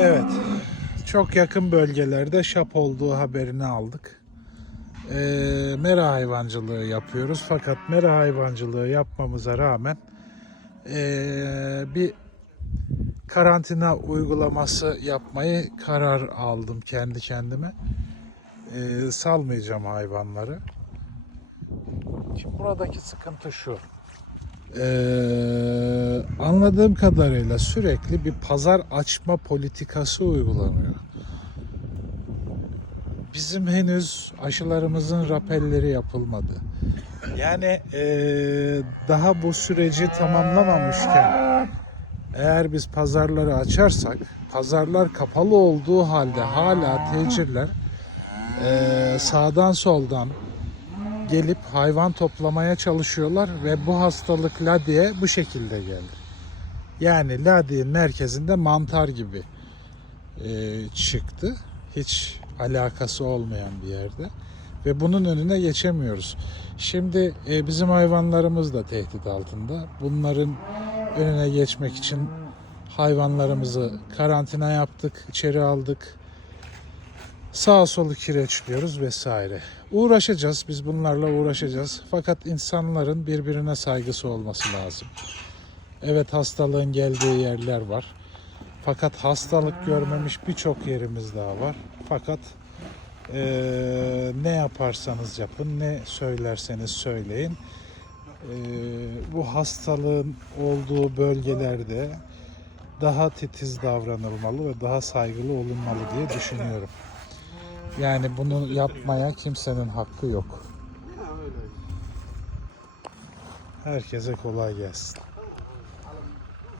Evet. Çok yakın bölgelerde şap olduğu haberini aldık. Ee, mera hayvancılığı yapıyoruz. Fakat mera hayvancılığı yapmamıza rağmen ee, bir karantina uygulaması yapmayı karar aldım kendi kendime. Ee, salmayacağım hayvanları. Şimdi buradaki sıkıntı şu. Ee, anladığım kadarıyla sürekli bir pazar açma politikası uygulanıyor. Bizim henüz aşılarımızın rapelleri yapılmadı. Yani ee, daha bu süreci tamamlamamışken eğer biz pazarları açarsak, pazarlar kapalı olduğu halde hala tecirler ee, sağdan soldan gelip hayvan toplamaya çalışıyorlar ve bu hastalık Ladi'ye bu şekilde geldi. Yani Ladi'nin merkezinde mantar gibi e, çıktı. Hiç alakası olmayan bir yerde. Ve bunun önüne geçemiyoruz. Şimdi e, bizim hayvanlarımız da tehdit altında. Bunların önüne geçmek için hayvanlarımızı karantina yaptık, içeri aldık sağa solu kireçliyoruz vesaire. Uğraşacağız, biz bunlarla uğraşacağız. Fakat insanların birbirine saygısı olması lazım. Evet hastalığın geldiği yerler var. Fakat hastalık görmemiş birçok yerimiz daha var. Fakat eee, ne yaparsanız yapın, ne söylerseniz söyleyin. eee, bu hastalığın olduğu bölgelerde daha titiz davranılmalı ve daha saygılı olunmalı diye düşünüyorum. Yani bunu yapmaya kimsenin hakkı yok. Herkese kolay gelsin.